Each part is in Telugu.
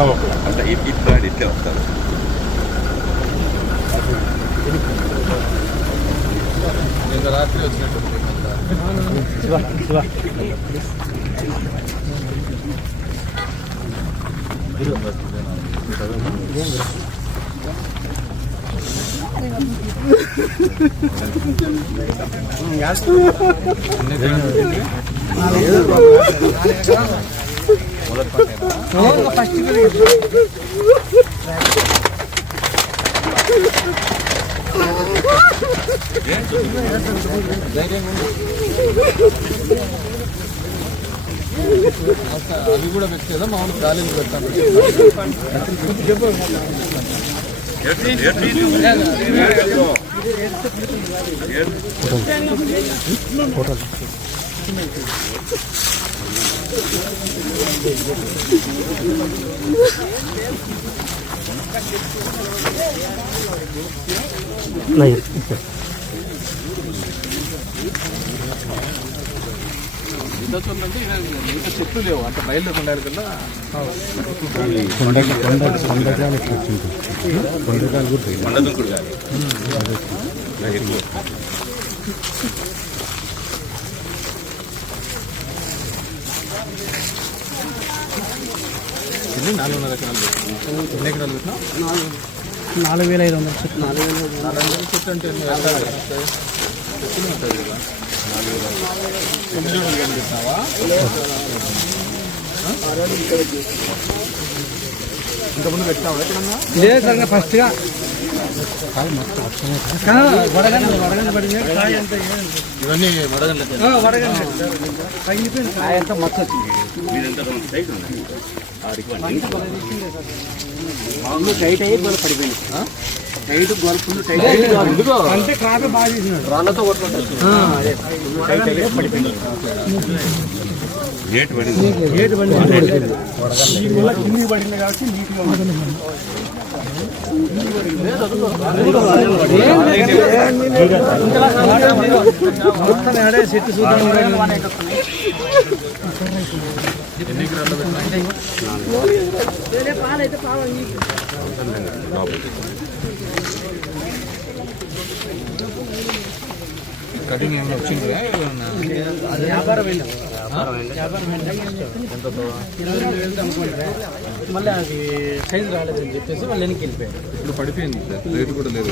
అట్లా ఇట్లా ఇట్లే వస్తారు. నిన్న రాత్రి వచ్చినట్టు అవి కూడా పెట్టేదా మామూలు గాలిని పెడతాను. అంటే ఇంకా చెట్లు లేవు అంటే బయలు ఉండాలి కదా. ఎన్ని 400 ఎకరాలు ఎన్ని ఎకరాలు పెట్టినా 4500 చెట్లు. 4,500 చెట్లు అంటే చెట్లు ఉంటుంది కదా. 4,000 పెట్టినావా? ఇంతకుముందు పెట్టినావా ఎక్కడన్నా? లేదు సార్, ఫస్ట్గా వడగండ్లు పడింది. కాయ అంతా ఇవన్నీ వడగండ్ల పగిలిపోయింది. కాయ అంతా మచ్చ వచ్చింది. టైట్ అయ్యి గొల పడిపోయింది. టైట్ గొల ఫుల్ టైట్ అంటే క్రాపే బాగా చేసినాడు. రాళ్ళతో కొట్టుకుంటారు. పడిపోయింది. గేట్ పడింది. కింది పడింది కాబట్టి నీట్గా మొత్తం ఆడే చెట్టు చూద్దాం. ఎన్ని ఎకరాల్లో పెట్టినా కటింగ్ ఏమైనా వచ్చింది? వ్యాపారం మళ్ళీ అది సైజు రాలేదని చెప్పేసి వాళ్ళు వెనక్కి వెళ్ళిపోయారు. ఇప్పుడు పడిపోయింది, రేటు కూడా లేదు.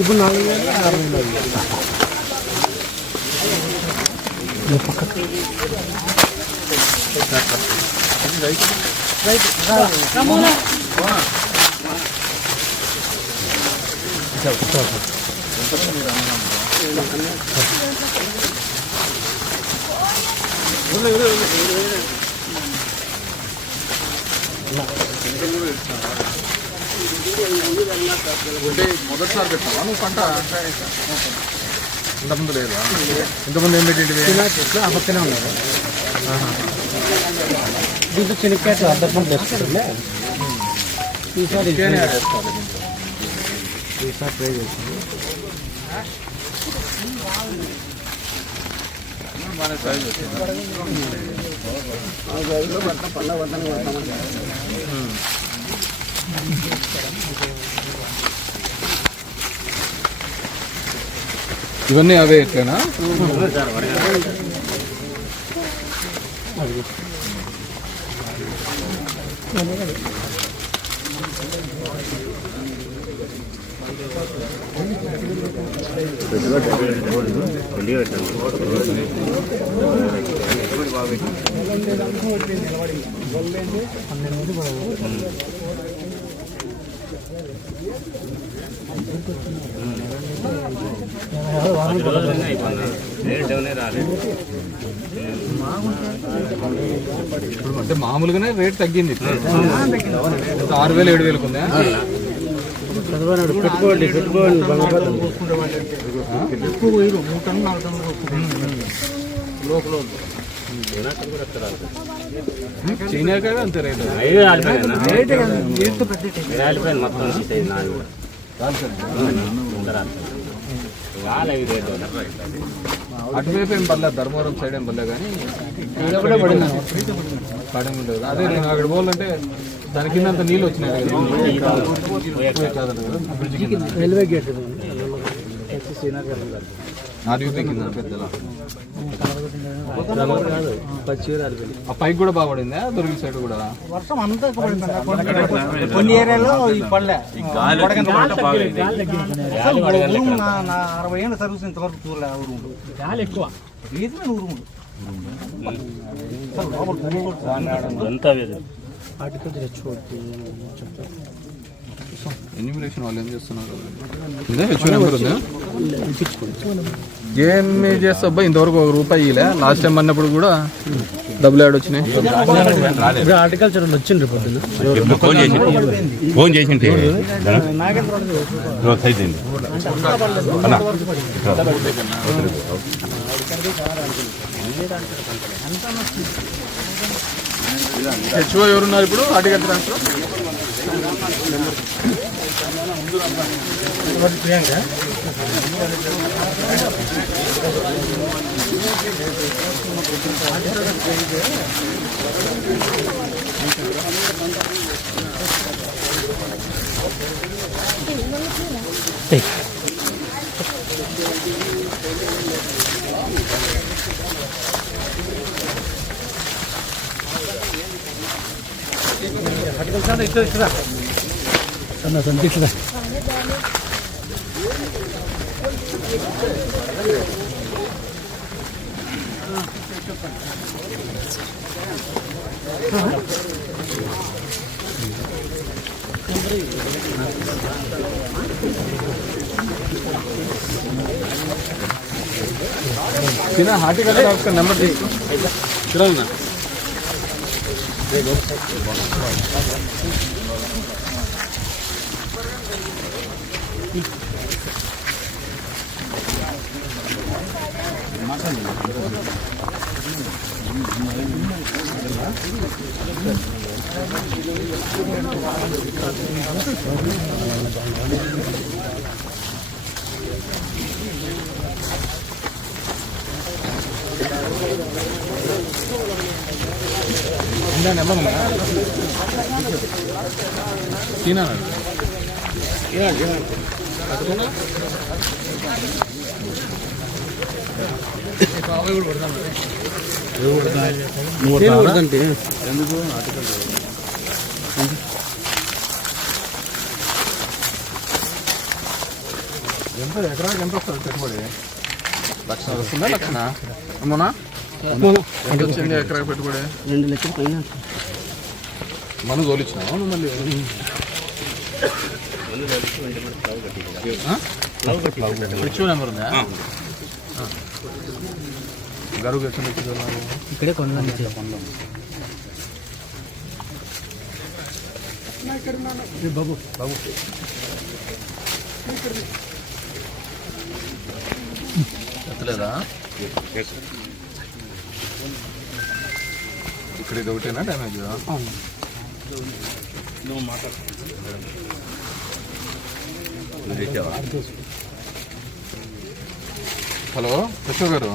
ఇప్పుడు 4,600 పక్కకు మొదటిసారి పెట్టావా నువ్వు పంట? ఇంతకుముందు లేదా? ఇంతకుముందు ఏం పెట్టింటివి? చెట్లు ఆ పక్కనే ఉన్నారు. దీంట్లో చెనక్కాయ అద్దం వేస్తుండే. ఈసారి ట్రై చేస్తుంది. బాగానే సైజ్ వచ్చింది. ఇవన్నీ అవే ఎట్లనా? అంటే మామూలుగానే రేట్ తగ్గింది. 6,000 7,000 ఉందా? పెట్టుకోండి లోపల చీనాకాయ అంతే రేటు అటువైపు ఏం పర్లేదు, ధర్మవరం సైడ్ ఏం పర్లేదు కానీ పడింది ఉంటుంది. అదే నేను అక్కడ పోవాలంటే దాని కింద అంత నీళ్ళు వచ్చినాయి రైల్వే గేట్ ఆర్యూపీ కింద పెద్దలా ఆ పైకి కూడా బాగుపడిందా దొరికి సైడ్ కూడా వర్షం అంతా కొన్ని ఏరియాలో ఈ పడలే 60 ఏళ్ళ సర్వీస్ ఇంతవరకు చూడలే ఊరు గాలి ఎక్కువ ఊరు ఎన్యూమరేషన్ వాళ్ళు ఏం చేస్తున్నారు? హెచ్ఓ నెంబర్ ఉందా? ఏమి చేస్తా ఇంతవరకు ₹1 ఇలే. లాస్ట్ టైం అన్నప్పుడు కూడా డబ్బులు యాడ్ వచ్చినాయి. హార్టికల్చర్ వచ్చింది పొద్దున్న ఫోన్ చేసింటే హెచ్ఓ ఎవరున్నారు ఇప్పుడు horticulture transfer? Horticulture officer number తీసుకో చూడాలన్నా. ఎందుకు ఎకరానికి ఎంత వస్తుంది పెట్టుబడి? 1,00,000 వస్తుందా? 1,00,000 అమ్మనా? ఎంత వచ్చింది ఎకరాకి పెట్టుబడి? 2 లక్షల పైన. మనం తోలిచ్చినావా నువ్వు మళ్ళీ? హెచ్ఓ నెంబర్ ఉందా? గరువు ఇక్కడే కొన్నాను. బాబు బాబు ఎత్తలేదా? ఇక్కడ ఇది ఒకటేనా డ్యామేజ్? హలో హెచ్ఓ గారు.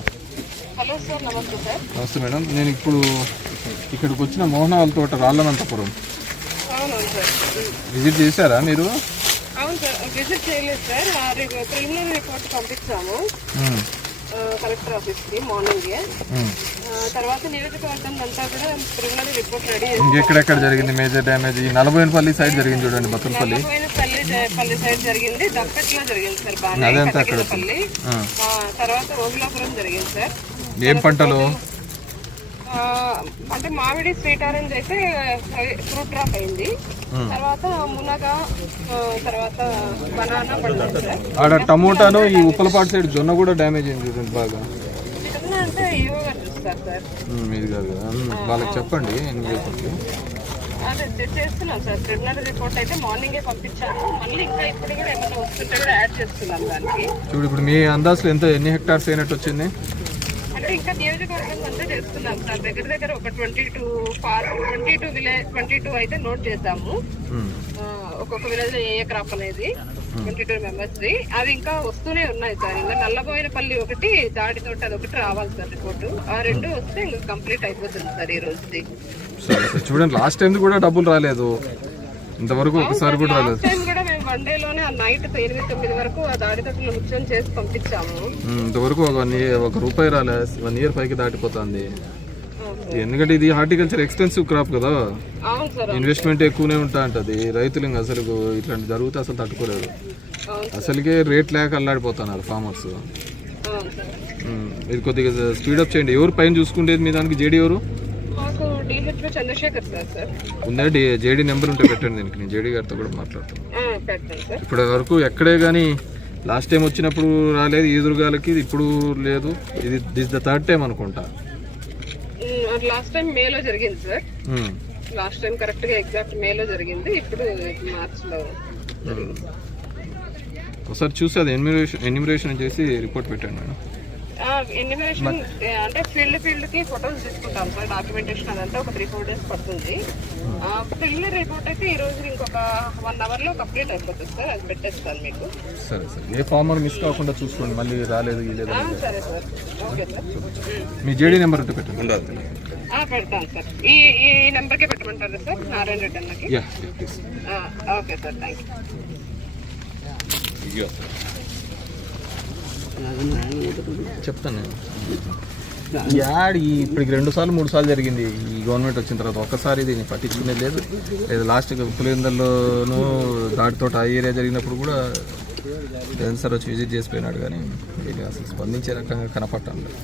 హలో సార్, నమస్తే సార్. నమస్తే మేడం. నేను ఇప్పుడు ఇక్కడికి వచ్చిన మోహనాల తోట రాళ్ళనంతపురం అవును సార్. విజిట్ చేశారా మీరు? అవును సార్, విజిట్ చేయలేదు సార్. ప్రిలిమినరీ రిపోర్ట్ పంపించాము కలెక్టర్ ఆఫీస్కి మార్నింగే. తర్వాత నియోజకవర్గం అంతా కూడా ప్రిలిమినరీ రిపోర్ట్ రెడీ చేసి ఇంకెక్కడెక్కడ జరిగింది మేజర్ డ్యామేజ్? ఈ నలభైనపల్లి సైడ్ జరిగింది చూడండి, బతులపల్లి పల్లి సైడ్ జరిగింది, దక్కట్లో జరిగింది సార్ బాగా. పల్లి తర్వాత రోగులాపురం జరిగింది సార్. ఏం పంటలు? అంటే మామిడి, స్వీట్ ఆరెంజ్ అయితే ఫ్రూట్ డ్రాప్ అయింది. తర్వాత మునగ, తర్వాత బనానా పడుతుంది సార్. ఆడ టమోటాను ఈ ఉప్పలపాటు సైడ్ జొన్న కూడా డ్యామేజ్ అయింది చూడండి బాగా. జొన్న అంటే ఏవో చూస్తారు సార్. మీది కాదు కదా, వాళ్ళకి చెప్పండి. అదే చేస్తున్నాం సార్. ప్రిలిమినరీ రిపోర్ట్ అయితే మార్నింగే పంపించాను. మళ్ళీ ఇంకా ఇప్పుడు కూడా ఏమైనా వస్తుంటే కూడా యాడ్ చేస్తున్నాం దానికి. చూడు ఇప్పుడు మీ అందాజులో ఎన్ని హెక్టార్స్ అయినట్టు వచ్చింది? అంటే అంటే ఇంకా నియోజకవర్గం అంతా చేస్తున్నాం సార్. దగ్గర దగ్గర ఒక 22 అయితే నోట్ చేద్దాము. ఒక్కొక్క విలేజ్ ఏ క్రాప్ అనేది 22 మెంబర్స్ ది. అవి ఇంకా వస్తూనే ఉన్నాయి సార్. ఇంకా నల్లబోయినపల్లి ఒకటి, దాడితోటి అది ఒకటి రావాలి సార్ రిపోర్టు. ఆ 2 వస్తే ఇంకా కంప్లీట్ అయిపోతుంది సార్ ఈ రోజుది. సరే సార్, చూడండి లాస్ట్ టైం కూడా డబ్బులు రాలేదు ఇంతవరకు, ఒకసారి కూడా రాలేదు. లాస్ట్ టైం కూడా మేము 1 డేలోనే ఆ నైట్ 8-9 వరకు ఆ దాడితోటి ముఖ్యం చేసి పంపించాము. ఇంతవరకు ఒక రూపాయి రాలేదు. 1 ఇయర్ పైకి దాటిపోతుంది. ఎందుకంటే ఇది హార్టికల్చర్ ఎక్స్పెన్సివ్ క్రాప్ కదా, అవును సార్. ఇన్వెస్ట్మెంట్ ఎక్కువనే ఉంటా ఉంటది. రైతులు ఇంకా అసలు ఇట్లాంటి జరిగితే అసలు తట్టుకోలేదు. అసలుకే రేట్ లేక అల్లాడిపోతున్నారు ఫార్మర్స్. మీరు కొద్దిగా స్పీడప్ చేయండి. ఎవరు పైన చూసుకుంటేది మీ దానికి? జేడీ ఎవరు చంద్రశేఖర్ సార్ ఉందా? జేడీ నెంబర్ ఉంటే పెట్టండి దీనికి, నేను జేడీ గారితో కూడా మాట్లాడతాను. ఇప్పటి వరకు ఎక్కడే కానీ లాస్ట్ టైం వచ్చినప్పుడు రాలేదు ఈదురుగాలకి, ఇప్పుడు లేదు. ఇది దిస్ ద 3rd టైం అనుకుంటా. లాస్ట్ టైం మేలో జరిగింది సార్. లాస్ట్ టైం కరెక్ట్ గా ఎగ్జాక్ట్ మేలో జరిగింది. ఇప్పుడు మార్చ్ లో. ఒకసారి చూసి అది ఎన్యూమరేషన్ చేసి రిపోర్ట్ పెట్టండి మేడం. ఎన్యూమరేషన్ అంటే ఫీల్డ్ కి ఫొటోస్ తీసుకుంటాం సార్. డాక్యుమెంటేషన్ అదంతా ఒక 3-4 days పడుతుంది. ప్రిలిమినరీ రిపోర్ట్ అయితే ఈ రోజు ఇంకొక 1 hour లో కంప్లీట్ అయిపోతుంది సార్. అది పెట్టేస్తాను మీకు. సరే సార్, ఏ ఫార్మర్ మిస్ కాకుండా చూసుకోండి, మళ్ళీ రాలేదు సరే సార్. Okay sir. మీ జేడీ నెంబర్ ఉంటే పెట్టండి. పెడతాను సార్. ఈ నెంబర్కే పెట్టమంటారా సార్? నారాయణ రెడ్డి అన్నకి. Okay sir, thank you. చెప్తాను నేను. యాడ్ ఇప్పటికి 2 సార్లు 3 సార్లు జరిగింది ఈ గవర్నమెంట్ వచ్చిన తర్వాత. ఒక్కసారి దీన్ని పట్టించుకునేది లేదు. లాస్ట్ పులివెందల్లోనూ దాటితో ఆ ఏరియా జరిగినప్పుడు కూడా జగన్ సార్ వచ్చి విజిట్ చేసిపోయినాడు, కానీ అసలు స్పందించే రకంగా కనపడటం లేదు.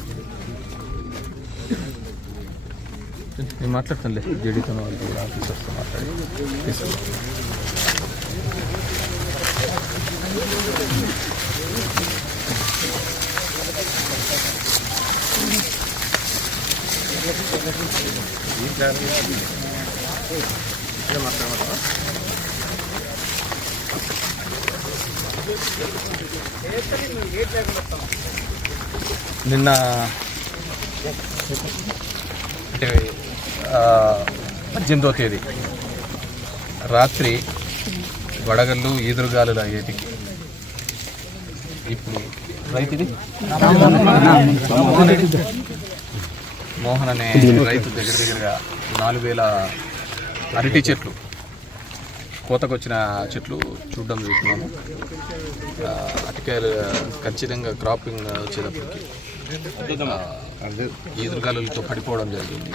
నేను మాట్లాడతానులే జేడీతో, వాళ్ళతో కూడా ఆఫీసర్స్తో మాట్లాడి తీసుకుంటాను. నిన్న అంటే 18వ తేదీ రాత్రి వడగళ్ళు ఈదురుగాలుల ఏటికి ఇప్పుడు రైతుది మోహన్ అనే రైతు దగ్గరగా 4000 అరటి చెట్లు, కోతకొచ్చిన చెట్లు చూడడం చూస్తున్నాము. అరటికాయలు ఖచ్చితంగా క్రాపింగ్ వచ్చేటప్పటికి ఈదురుగాలులతో పడిపోవడం జరిగింది.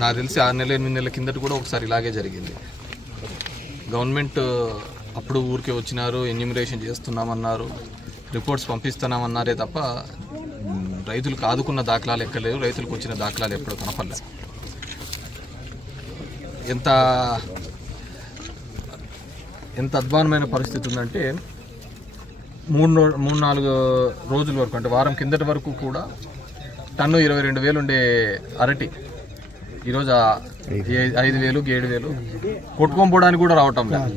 నాకు తెలిసి 6 నెలల 8 నెలల కిందట కూడా ఒకసారి ఇలాగే జరిగింది. గవర్నమెంట్ అప్పుడు ఊరికే వచ్చినారు, ఎన్యూమరేషన్ చేస్తున్నామన్నారు, రిపోర్ట్స్ పంపిస్తున్నామన్నారే తప్ప రైతులకు ఆదుకున్న దాఖలాలు ఎక్కలేవు. రైతులకు వచ్చిన దాఖలాలు ఎప్పుడూ కనపడలేదు. ఎంత అధ్వానమైన పరిస్థితి ఉందంటే 3-4 రోజుల వరకు, అంటే వారం కిందటి వరకు కూడా టన్ను 22,000 ఉండే అరటి ఈరోజు 5,000, 7,000 కొట్టుకోపోవడానికి కూడా రావటం లేదు.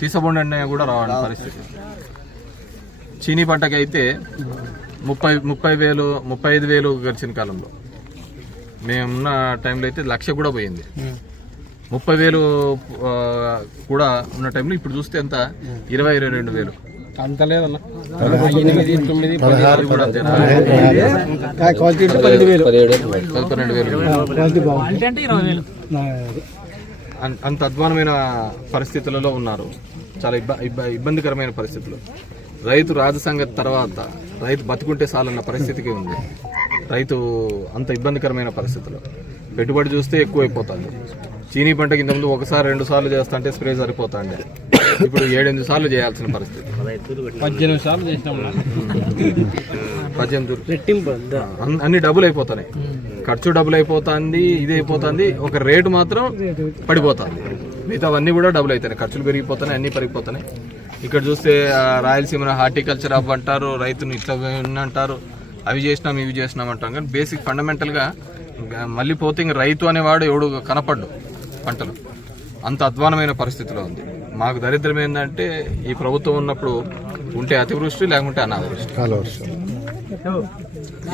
తీసబోండి కూడా రావడం పరిస్థితి. చీనీ పంటకి అయితే 30,000, 35,000 గడిచిన కాలంలో, మేమున్న టైంలో అయితే 1,00,000 కూడా పోయింది. 30,000 కూడా ఉన్న టైంలో ఇప్పుడు చూస్తే ఎంత 22,000 అంత లేదన్న. 8, 9, 10 కూడా అంత అధ్వానమైన పరిస్థితులలో ఉన్నారు. చాలా ఇబ్బందికరమైన పరిస్థితులు. రైతు రాజసంగతి తర్వాత రైతు బతుకుంటే చాలన్న పరిస్థితికి ఉంది. రైతు అంత ఇబ్బందికరమైన పరిస్థితులు. పెట్టుబడి చూస్తే ఎక్కువైపోతుంది. చీనీ పంటకి ఇంతకుముందు 1-2 సార్లు చేస్తా అంటే స్ప్రే సరిపోతాండి. ఇప్పుడు 7-8 సార్లు చేయాల్సిన పరిస్థితి. 18 సార్లు చేసినాం. 18 అన్ని డబుల్ అయిపోతున్నాయి. ఖర్చు డబుల్ అయిపోతుంది, ఇది అయిపోతుంది. ఒక రేటు మాత్రం పడిపోతుంది. మిగతావన్నీ కూడా డబుల్ అవుతాయి. ఖర్చులు పెరిగిపోతున్నాయి, అన్నీ పెరిగిపోతున్నాయి. ఇక్కడ చూస్తే రాయలసీమ హార్టికల్చర్ హబ్ అంటారు, రైతుని ఇట్లా అంటారు, అవి చేసినాం ఇవి చేసినాం అంటాం. కానీ బేసిక్ ఫండమెంటల్గా మళ్ళీ పోతే ఇంక రైతు అనేవాడు ఎవడు కనపడ్డు. పంటలు అంత అధ్వానమైన పరిస్థితిలో ఉంది. మాకు దరిద్రం ఏంటంటే ఈ ప్రభుత్వం ఉన్నప్పుడు ఉంటే అతివృష్టి, లేకుంటే అనావృష్టి.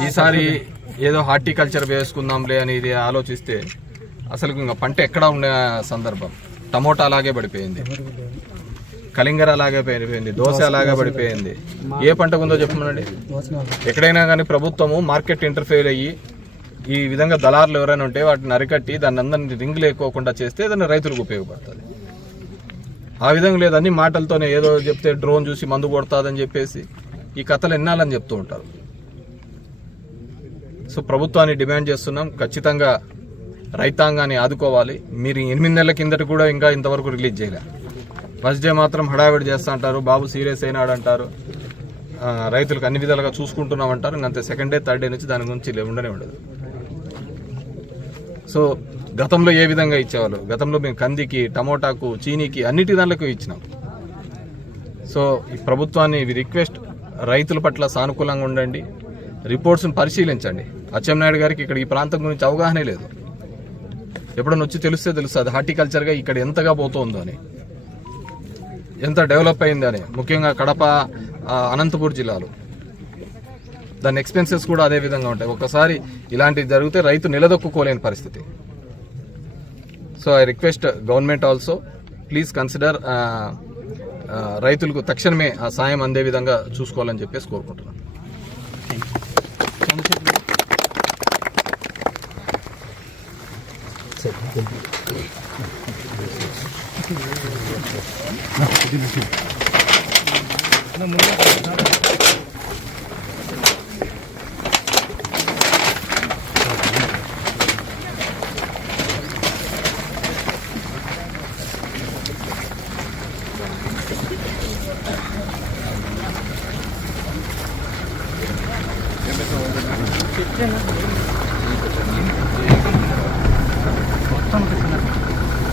ఈసారి ఏదో హార్టికల్చర్ వేసుకుందాంలే అని ఇది ఆలోచిస్తే అసలు ఇంకా పంట ఎక్కడ ఉండే సందర్భం. టమోటా అలాగే పడిపోయింది, కలింగర అలాగే పడిపోయింది, దోశ అలాగే పడిపోయింది. ఏ పంటకు ఉందో చెప్పమనండి. ఎక్కడైనా కానీ ప్రభుత్వము మార్కెట్ ఇంటర్ఫేర్ అయ్యి ఈ విధంగా దళారులు ఎవరైనా ఉంటే వాటిని అరికట్టి దాన్ని అందరినీ రింగ్ లేకోకుండా చేస్తే దాన్ని రైతులకు ఉపయోగపడుతుంది. ఆ విధంగా లేదు, అన్ని మాటలతోనే ఏదో చెప్తే డ్రోన్ చూసి మందు కొడతాదని చెప్పేసి ఈ కథలు ఎన్నాలని చెప్తూ ఉంటారు. సో ప్రభుత్వాన్ని డిమాండ్ చేస్తున్నాం, ఖచ్చితంగా రైతాంగాన్ని ఆదుకోవాలి. మీరు 8 నెలల కిందట కూడా ఇంకా ఇంతవరకు రిలీజ్ చేయలే. ఫస్ట్ డే మాత్రం హడావిడి చేస్తూ అంటారు, బాబు సీరియస్ అయినాడు అంటారు, రైతులకు అన్ని విధాలుగా చూసుకుంటున్నాం అంటారు. ఇంకంతే సెకండ్ డే థర్డ్ డే నుంచి దాని గురించి ఉండనే ఉండదు. సో గతంలో ఏ విధంగా ఇచ్చేవాళ్ళు, గతంలో మేము కందికి, టమోటాకు, చీనీకి అన్నిటి దాంట్లోకి ఇచ్చినాం. సో ఈ ప్రభుత్వాన్ని రిక్వెస్ట్, రైతుల పట్ల సానుకూలంగా ఉండండి, రిపోర్ట్స్ని పరిశీలించండి. అచ్చెన్నాయుడు గారికి ఇక్కడ ఈ ప్రాంతం గురించి అవగాహనే లేదు. ఎప్పుడన్నా వచ్చి తెలుస్తుంది హార్టికల్చర్గా ఇక్కడ ఎంతగా పోతుందో అని, ఎంత డెవలప్ అయింది అని. ముఖ్యంగా కడప, అనంతపూర్ జిల్లాలు దాని ఎక్స్పెన్సెస్ కూడా అదే విధంగా ఉంటాయి. ఒక్కసారి ఇలాంటివి జరిగితే రైతు నిలదొక్కుకోలేని పరిస్థితి. So I request government also please consider రైతులకు తక్షణమే ఆ సాయం అందే విధంగా చూసుకోవాలని చెప్పేసి కోరుకుంటున్నాను.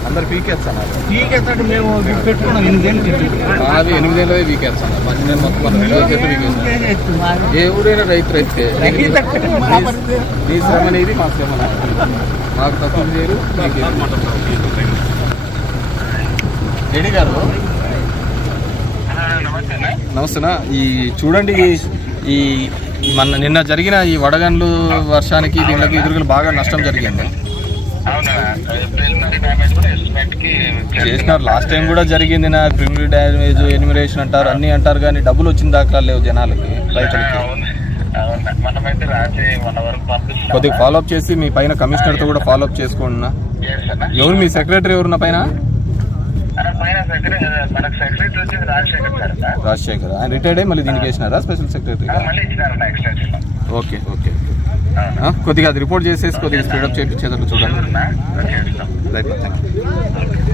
అందరు పీకేస్తాను మేము పెట్టుకున్నాం 8 ఏళ్ళు పీకేస్తాను. నేను మొత్తం ఏ ఊరైనా రైతు రైతే మీ శ్రమ అనేది మా శ్రమ, మాకు తక్కువ చేయరు. రెడ్డి గారు నమస్తేనా. ఈ చూడండి, ఈ నిన్న జరిగిన ఈ వడగండ్లు వర్షానికి దీనికి ఎదురుగా బాగా నష్టం జరిగింది. చేసినారు, లాస్ట్ టైం కూడా జరిగింది. నా ప్రిమినరీ డ్యామేజ్, ఎన్యూమరేషన్ అంటారు, అన్ని అంటారు, కానీ డబ్బులు వచ్చిన దాఖలా లేవు జనాలకి, రైతులకి. కొద్దిగా ఫాలోఅప్ చేసి మీ పైన కమిషనర్తో కూడా ఫాలోఅప్ చేసుకోండి. ఎవరు మీ సెక్రటరీ ఎవరు నా పైన? రాజశేఖర్, ఆయన రిటైర్డ్ అయ్యి మళ్ళీ దీనికి వేసినారా స్పెషల్ సెక్రటరీ? ఓకే ఓకే, కొద్దిగా అది రిపోర్ట్ చేసేసి కొద్దిగా స్పీడప్ చేయించేటట్టు చూడండి. Right, thank you.